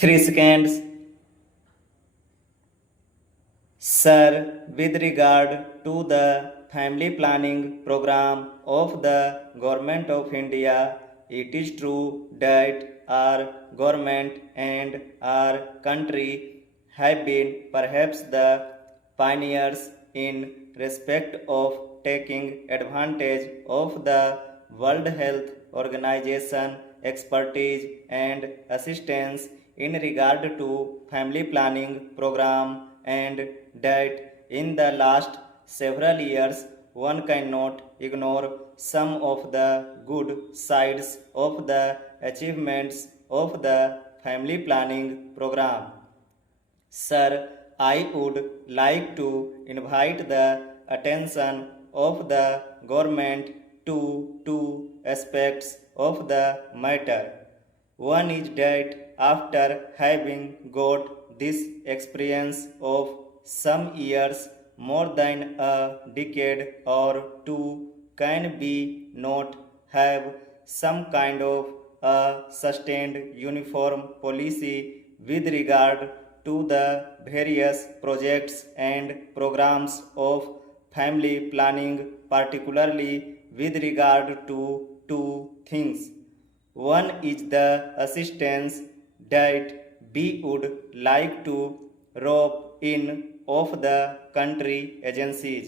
3 seconds. Sir, with regard to the family planning program of the Government of India, it is true that our government and our country have been perhaps the pioneers in respect of taking advantage of the World Health Organization expertise and assistance in regard to family planning program, and that in the last several years one cannot ignore some of the good sides of the achievements of the family planning program. Sir, I would like to invite the attention of the government to two aspects of the matter. One is that after having got this experience of some years, more than a decade or two, can we not have some kind of a sustained uniform policy with regard to the various projects and programs of family planning, particularly with regard to two things. One is the assistance that we would like to rope in of the country agencies,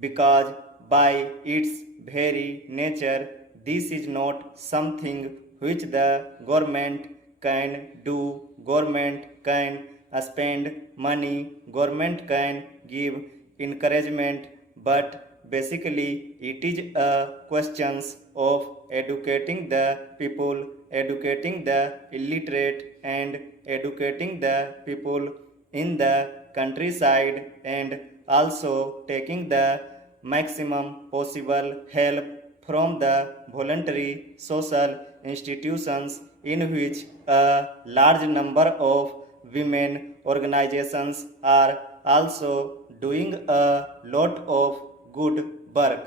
because by its very nature this is not something which the government can do. Government can spend money, government can give encouragement, but basically it is a questions of educating the people, educating the illiterate, and educating the people in the countryside, and also taking the maximum possible help from the voluntary social institutions in which a large number of women organizations are also doing a lot of good work.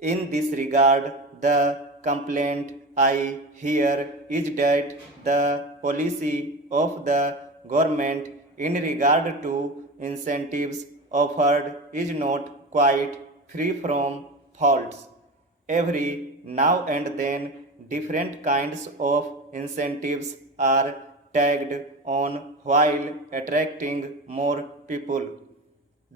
In this regard, the complaint I hear is that the policy of the government in regard to incentives offered is not quite free from faults. Every now and then, different kinds of incentives are tagged on while attracting more people.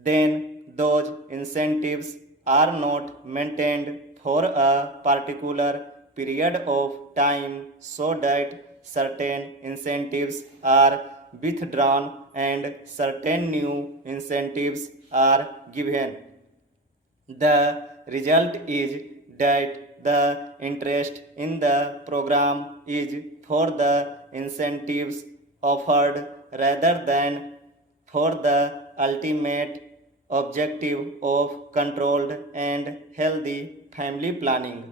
Then those incentives are not maintained for a particular period of time, so that certain incentives are withdrawn and certain new incentives are given. The result is that the interest in the program is for the incentives offered rather than for the ultimate objective of controlled and healthy family planning.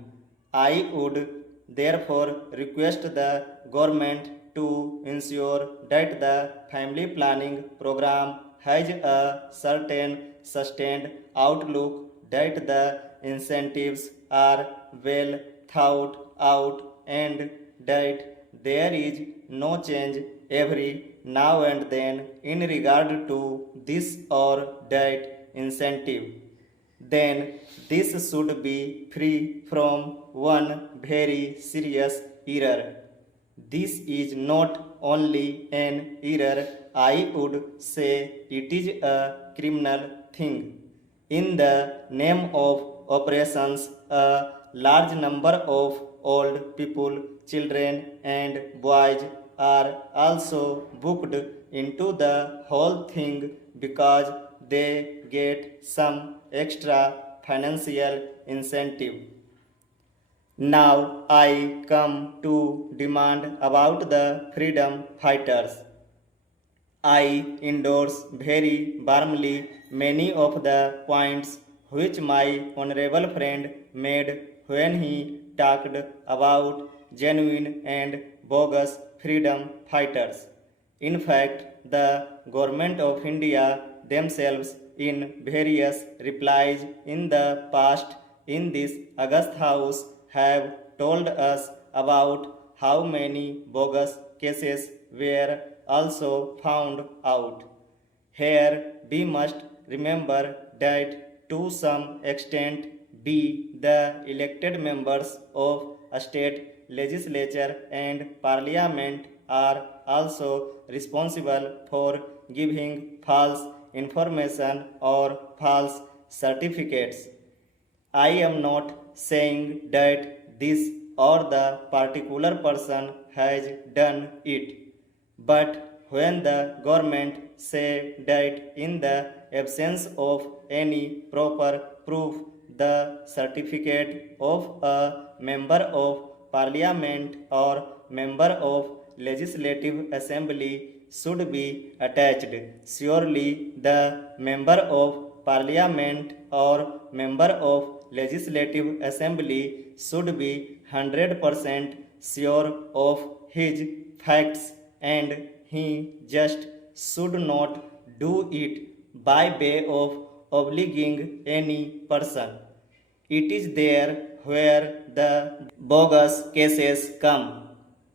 I would therefore request the government to ensure that the family planning program has a certain sustained outlook, that the incentives are well thought out, and that there is no change every now and then in regard to this or that incentive. Then this should be free from one very serious error. This is not only an error, I would say it is a criminal thing. In the name of operations, a large number of old people, children, and boys are also booked into the whole thing because they get some extra financial incentive. Now I come to demand about the freedom fighters. I endorse very warmly many of the points which my honorable friend made when he talked about genuine and bogus freedom fighters. In fact, the government of India themselves, in various replies in the past in this August House, have told us about how many bogus cases were also found out. Here we must remember that to some extent the elected members of a state legislature and parliament are also responsible for giving false information or false certificates. I am not saying that this or the particular person has done it, but when the government say that in the absence of any proper proof, the certificate of a member of parliament or member of legislative assembly should be attached. Surely the member of parliament or member of legislative assembly should be 100% sure of his facts, and he just should not do it by way of obliging any person. It is there where the bogus cases come.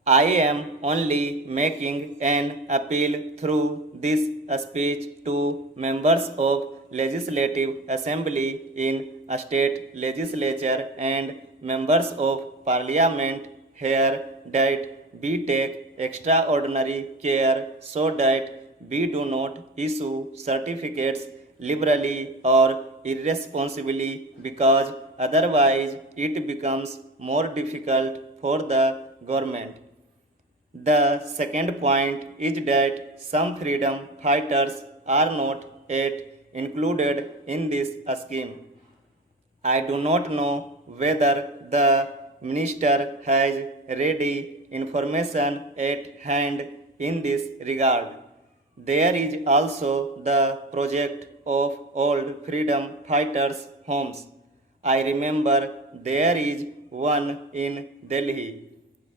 I am only making an appeal through this speech to members of legislative assembly in a state legislature and members of parliament here that we take extraordinary care so that we do not issue certificates liberally or irresponsibly, because otherwise it becomes more difficult for the government. The second point is that some freedom fighters are not yet included in this scheme. I do not know whether the minister has ready information at hand in this regard. There is also the project of old freedom fighters' homes. I remember there is one in Delhi,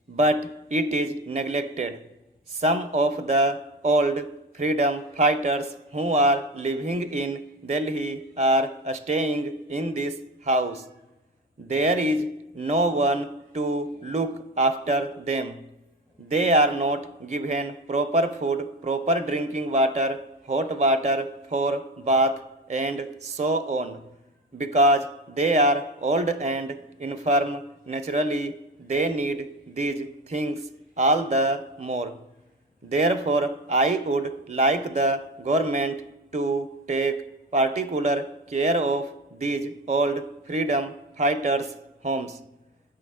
but it is neglected. Some of the old freedom fighters who are living in Delhi are staying in this house. There is no one to look after them. They are not given proper food, proper drinking water, hot water for bath, and so on. Because they are old and infirm, naturally they need these things all the more. Therefore, I would like the government to take particular care of these old freedom fighters' homes.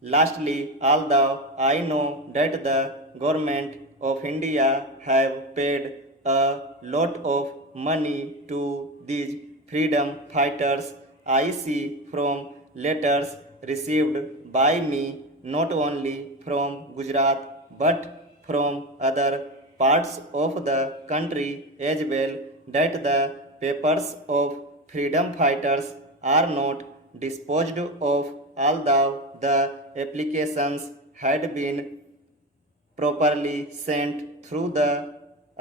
Lastly, although I know that the government of India have paid a lot of money to these freedom fighters, I see from letters received by me not only from Gujarat but from other parts of the country as well, that the papers of freedom fighters are not disposed of, although the applications had been properly sent through the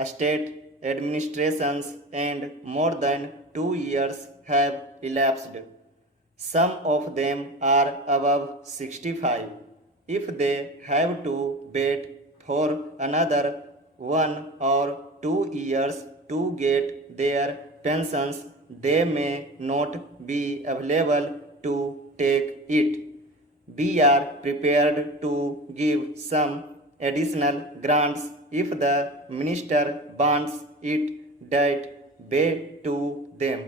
state administrations and more than 2 years have elapsed. Some of them are above 65. If they have to wait for another 1 or 2 years to get their pensions, they may not be available to take it. We are prepared to give some additional grants if the minister wants it that way to them.